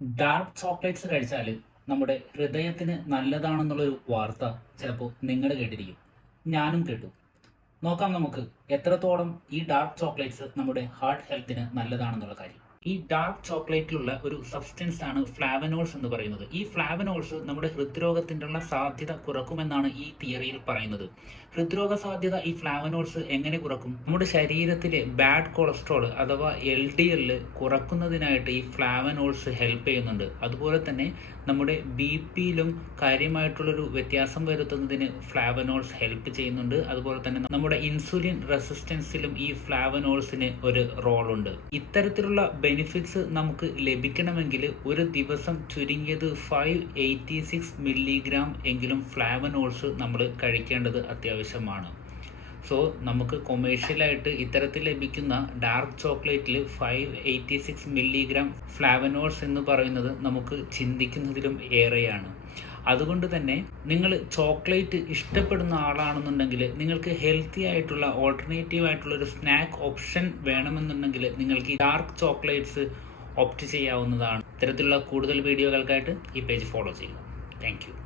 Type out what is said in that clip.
Dark chocolates കഴിച്ചാൽ നമ്മുടെ ഹൃദയത്തിന് നല്ലതാണെന്നുള്ളൊരു വാർത്ത ചിലപ്പോൾ നിങ്ങൾ കേട്ടിരിക്കും. ഞാനും കേട്ടു. നോക്കാം നമുക്ക് എത്രത്തോളം ഈ ഡാർക്ക് ചോക്ലേറ്റ്സ് നമ്മുടെ ഹാർട്ട് ഹെൽത്തിന് നല്ലതാണെന്നുള്ള കാര്യം. ഈ ഡാർക്ക് ചോക്ലേറ്റിലുള്ള ഒരു സബ്സ്റ്റൻസ് ആണ് ഫ്ലാവനോൾസ് എന്ന് പറയുന്നത്. ഈ ഫ്ലാവനോൾസ് നമ്മുടെ ഹൃദ്രോഗത്തിനുള്ള സാധ്യത കുറക്കുമെന്നാണ് ഈ തിയറിയിൽ പറയുന്നത്. ഹൃദ്രോഗ സാധ്യത ഈ ഫ്ലാവനോൾസ് എങ്ങനെ കുറക്കും? നമ്മുടെ ശരീരത്തിലെ ബാഡ് കൊളസ്ട്രോൾ അഥവാ LDL കുറക്കുന്നതിനായിട്ട് ഈ ഫ്ലാവനോൾസ് ഹെൽപ്പ് ചെയ്യുന്നുണ്ട്. അതുപോലെ തന്നെ നമ്മുടെ BP-യിലും കാര്യമായിട്ടുള്ളൊരു വ്യത്യാസം വരുത്തുന്നതിന് ഫ്ലാവനോൾസ് ഹെൽപ്പ് ചെയ്യുന്നുണ്ട്. അതുപോലെ തന്നെ നമ്മുടെ ഇൻസുലിൻ റെസിസ്റ്റൻസിലും ഈ ഫ്ലാവനോൾസിന് ഒരു റോളുണ്ട്. ഇത്തരത്തിലുള്ള ബെനിഫിറ്റ്സ് നമുക്ക് ലഭിക്കണമെങ്കിൽ ഒരു ദിവസം ചുരുങ്ങിയത് 586 മില്ലിഗ്രാം എങ്കിലും ഫ്ലാവനോൾസ് നമ്മൾ കഴിക്കേണ്ടത് അത്യാവശ്യമാണ്. സോ നമുക്ക് കൊമേഴ്ഷ്യലായിട്ട് ഇത്തരത്തിൽ ലഭിക്കുന്ന ഡാർക്ക് ചോക്ലേറ്റിൽ 586 മില്ലിഗ്രാം ഫ്ലാവനോൾസ് എന്ന് പറയുന്നത് നമുക്ക് ചിന്തിക്കുന്നതിലും ഏറെയാണ്. അതുകൊണ്ട് തന്നെ നിങ്ങൾ ചോക്ലേറ്റ് ഇഷ്ടപ്പെടുന്ന ആളാണെന്നുണ്ടെങ്കിൽ നിങ്ങൾക്ക് ഹെൽത്തി ആയിട്ടുള്ള ഓൾട്ടർനേറ്റീവ് ആയിട്ടുള്ള ഒരു സ്നാക്ക് ഓപ്ഷൻ വേണമെന്നുണ്ടെങ്കിൽ നിങ്ങൾക്ക് ഈ ഡാർക്ക് ചോക്ലേറ്റ്സ് ഓപ്റ്റ് ചെയ്യാവുന്നതാണ്. ഇത്തരത്തിലുള്ള കൂടുതൽ വീഡിയോകൾക്കായിട്ട് ഈ പേജ് ഫോളോ ചെയ്യുക. താങ്ക്